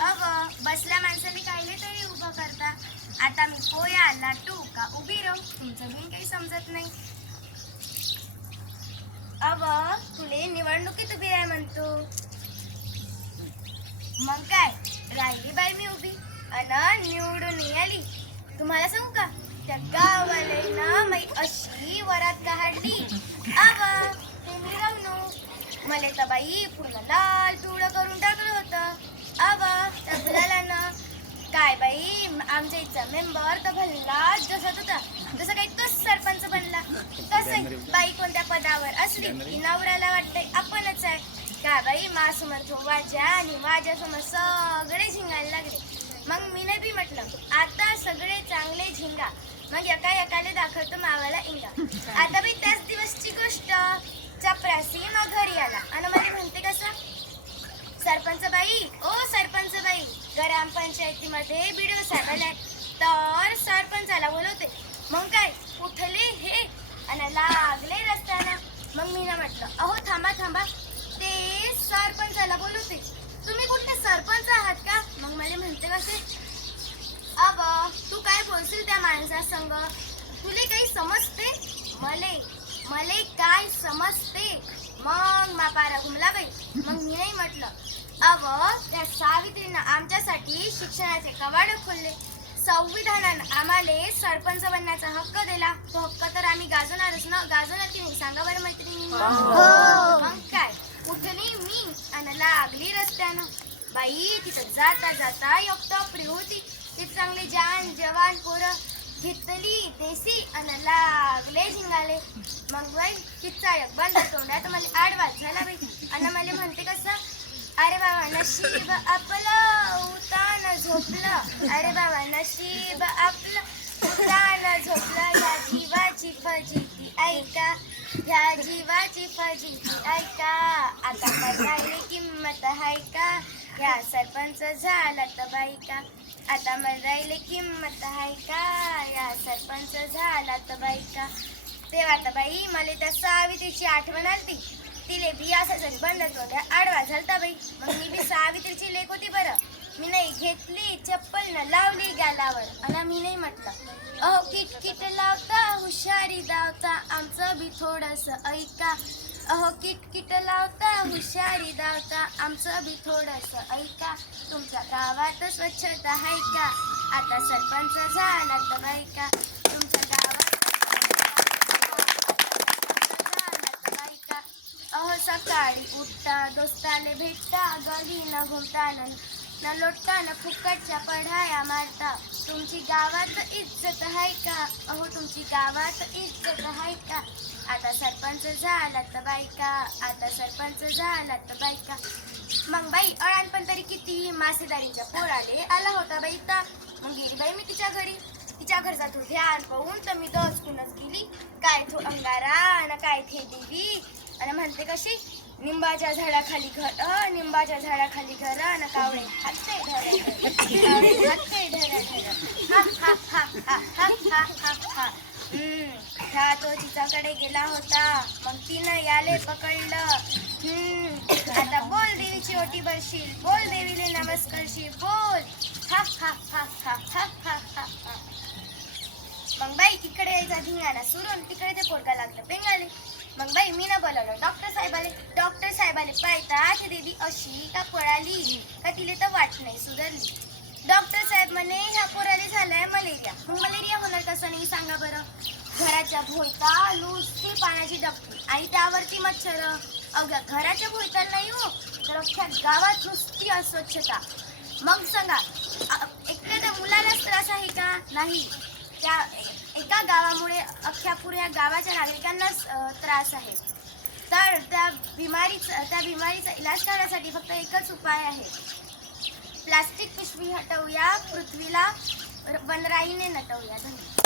अव बसल्या माणसाने कायले तरी उभं करता. आता मी पोया लाटू का उभी राहू तुमचं बिन काही समजत नाही. अव तुले निवडणुकीत उभी राह म्हणतो. मग काय राहिली बाई मी उभी अन निवडून आली. तुम्हाला सांगू का त्या गावाला मै अशी वरात काढली. अव ते मी राहू मले तर बाई पूर्ण लाल पिवळं करून टाकलं होतं. अव त्या गुलालानं काय बाई आमच्या इथचा मेंबर तर भल्ला जसत होता जसं काही तोच सरपंच बनला. कसं बाई कोणत्या पदावर असली की नवऱ्याला वाटतंय आपणच आहे. काय बाई मासमोर तो वाजा आणि वाजासमोर सगळे झिंगायला लागले. मग मी नाही बी म्हटलं आता सगळे चांगले झिंगा. मग एका एकाले दाखवतो मावाला इंगा. आता बाई त्याच दिवसची गोष्ट चपरासी मग घरी आला आणि मला म्हणते कसं सरपंच बाई ओ सरपंच बाई ग्रामपंचायतीमध्ये बीडीओ साहेब आलाय तर सरपंचाला बोलवते. मग काय उठले हे आणि लागले रस्त्यानं. मग मी ना म्हटलं अहो थांबा थांबा ते सरपंचाला बोलवते तुम्ही कुठले सरपंच आहात का. मग मला म्हणते कसे अब तू काय बोलशील त्या माणसा संग तुले काही समजते. मले काय समजते. मग मापारा घुमला बाई. मग मी नाही म्हटलं अव त्या सावित्रीनं आमच्यासाठी शिक्षणाचे कवाड खोलले. संविधानानं आम्हाला सरपंच बनण्याचा हक्क दिला. तो हक्क तर आम्ही गाजवणारच ना. गाजवणार की नाही सांगा बरं मैत्रिणी. मग काय उठली मी आणि लागली रस्त्यानं. बाई तिथं जाता जाता एक टपरी होती. ती चांगले जान जवान पोरं घेतली देसी आणि लागले झिंगाले. मग बाई तिचा एक बंद तोंडात मला आडवाच झाला बाई आणि मला म्हणते कसं अरे बाबा नशीब आपलं उतान झोपलं. अरे बाबा नशीब आपलं उतान झोपलं. या जीवाची फजिती ऐका ह्या जीवाची फजिती ऐका. आता मरायला किंमत आहे का ह्या सरपंच झाला तर बाई का. आता मरायला किंमत आहे का या सरपंच झाला तर बाई का. तेव्हा तर बाई मला त्या सावित्रीची आठवण आली. तिले बी असं जरी बंद तोंड्या आडवा झालता बाई. मग मी बी सावित्रीची लेक होती बरं. मी नाही घेतली चप्पल न लावली गालावर आणि मी नाही म्हटलं अहो किटकिट लावता हुशारी दावता आमचं बी थोडस ऐका. अहो किटकिट लावता हुशारी दावता आमचं बी थोडस ऐका. तुमच्या गावात स्वच्छता आहे का आता सरपंच झाला तर बाई का. तुमच्या गावात अहो सकाळी उठता दोस्ताले भेटता गली न घुमता न लोटता न फुकटच्या पढाया मारता. तुमची गावात इज्जत आहे का अहो तुमची गावात इज्जत आहे का. आता सरपंच झाला तर बाई का आता सरपंच झाला तर बाई का. मग बाई अळान पण तरी किती मासेदारीच्या पोराले आला होता बाई तर. मग गेली बाई मी तिच्या घरी. तिच्या घरचा तो ध्यान पाहून तर मी दचकूनच गेली. काय तो अंगारा आणि काय थे देवी आणि म्हणते कशी निंबाच्या झाडाखाली घर निंबाच्या झाडाखाली घर आणि कावळे हाते ह्या तो तिच्याकडे गेला होता. मग तिनं याले पकडलं. आता बोल देवीची ओटी भरशील बोल देवीले नमस्कारशील बोल हा हा हा हा हा हा हा हा. मग बाई इकडे यायचा धिंगाणा सुरून तिकडे ते पोरगा लागलं पेंगाले. मग बाई मी ना बोलवलं डॉक्टर साहेबाले पाहता ती देवी अशी का पळाली का तिले तर वाट नाही सुधारली. डॉक्टर साहेब म्हणे ह्या पोराले झालाय मलेरिया. मग मलेरिया होणार कसं नाही सांगा बरं. घराच्या भोवता नुसती पाण्याची डबकी आणि त्यावरती मच्छर. अवघ्या घराच्या भोवता नाही हो तर अख्ख्या गावात नुसती अस्वच्छता. मग सांगा एखाद्या मुलालाच त्रास आहे का नाही. त्या एका गावामुळे अख्ख्या पुऱ्या गावाच्या नागरिकांनाच त्रास आहे. तर त्या बिमारीचा इलाज करण्यासाठी फक्त एकच उपाय आहे. प्लास्टिक पिशवी हटवूया पृथ्वीला वनराईने नटवूया. धन्यवाद.